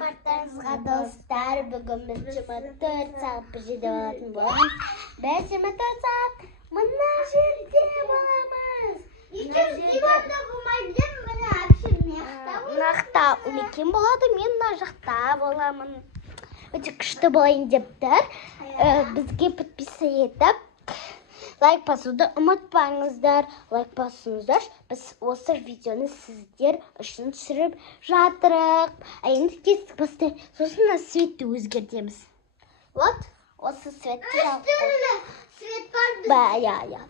Саламаттарыңызға достар, бүгін біз 24 сағат бір жерде болатын боламыз. Біз 24 сағат мына жерде боламыз. Диванда болмайды, мына әпшім мынақта Умекен болады, мен мына жақта боламын. Өте күшті болайын депті. Бізге подписа етіп, лайк басуды ұмытпаңыздар. Лайк басыңыздар. Біз осы видеоны сіздер үшін түсіріп жатырық. Енді кесіп басты. Сосын светті өзгертеміз. Вот, осы светті свет бар. Я.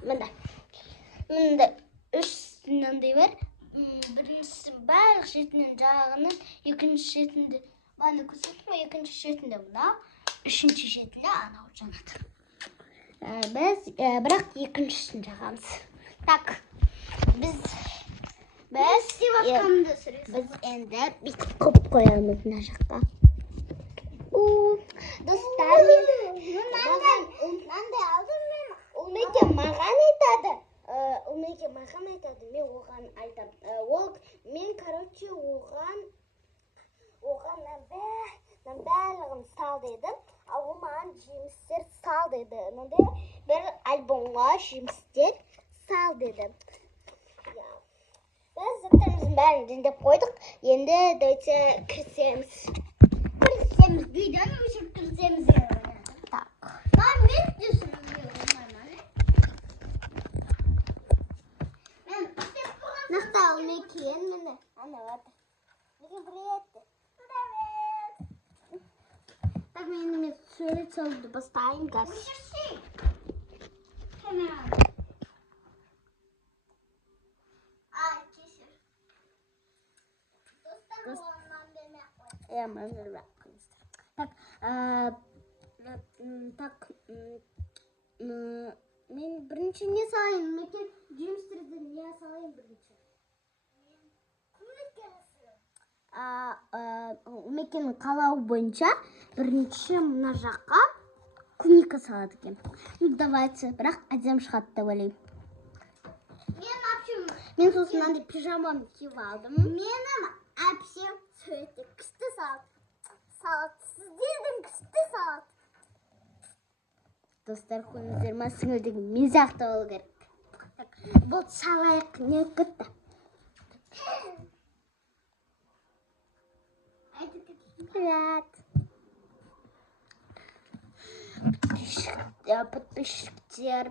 Мында үш мынандай бар. Біріншісі барлық шетінен жағынан, екінші шетінде баны көрсеттім, екінші шетінде мына, үшінші шетінде анау жанады. Біз бірақ екіншісін жағамыз. Так, біз енді бүйтіп қойып қоямыз мына жаққа. Достар, мынандай алдым мен. Умекен маған айтады. Мен оған айтам. Мен, короче, оған барлығын сал дедім. Ол маған жемістер сал деді. Bir альбомға жемістер сал деді. Біз заттарымыздың бәрін жөндеп қойдық. Енді давайте кірісеміз. Видеоны өшіріп кірісеміз. Так. Мен Нақта Умекен мені. Ана ватыр. Неге білетті? Так, мен сурет салуды бастайын газ. Мен бірінші не салайын? Мекен жемістерді не салайын бірінші? Мекеннің қалауы бойынша бірінші мына жаққа клубника салады екен. Давайте, бірақ әдем шығады деп ойлаймын. Мен сосын мынандай пижамамды киіп алдым. Менің әпшем сөйтті күшті салат. Сіздердің күшті салат. Достар, қойыңыздар ма сіңірдегі мен сияқты болу керек. Бұл салайық не күтті. Привет. Подписчиктер.